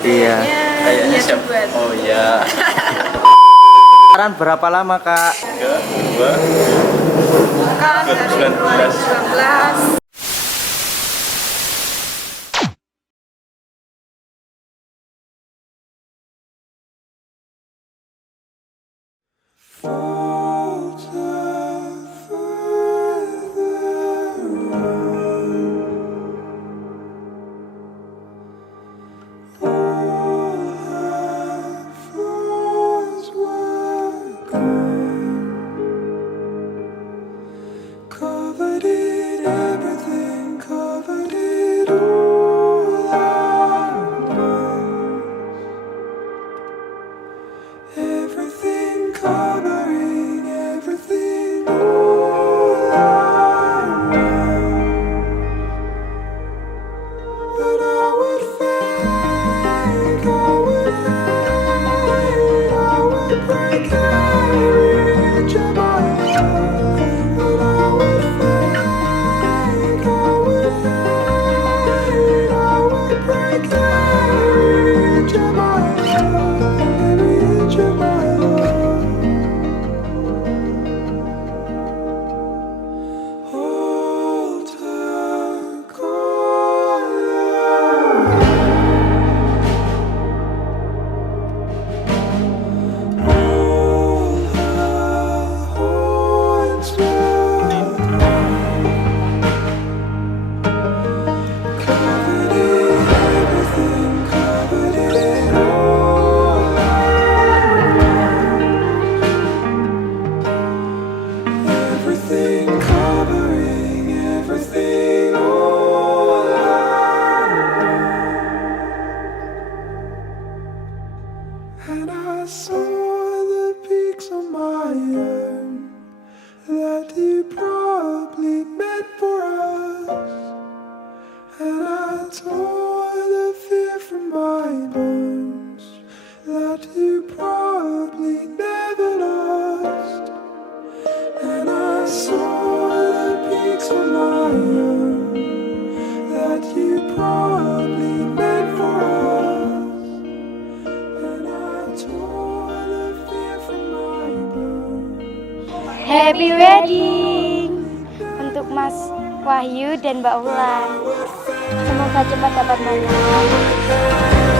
Iya. Kayaknya Iya, siap. buat. Oh iya. Pacaran berapa lama Kak? 2 Kan dari 2019. Covered in everything, covered it all at once. Everything covering everything all at once. But I would fake, I would hate, I would break every inch of my life. But I would fake, I would hate, I would break every inch of my life, every inch of my life. Hold tight, covered in everything, covered it all. Everything covering everything all. And I saw the peaks of my own that you probably meant for us. And I tore the fear from my bones that you probably never lost. And I saw the peaks of my own that you probably meant for us. And I tore the fear from my bones. Happy wedding untuk Mas Wahyu dan Mbak Ulan. Semoga cepat dapat menikah.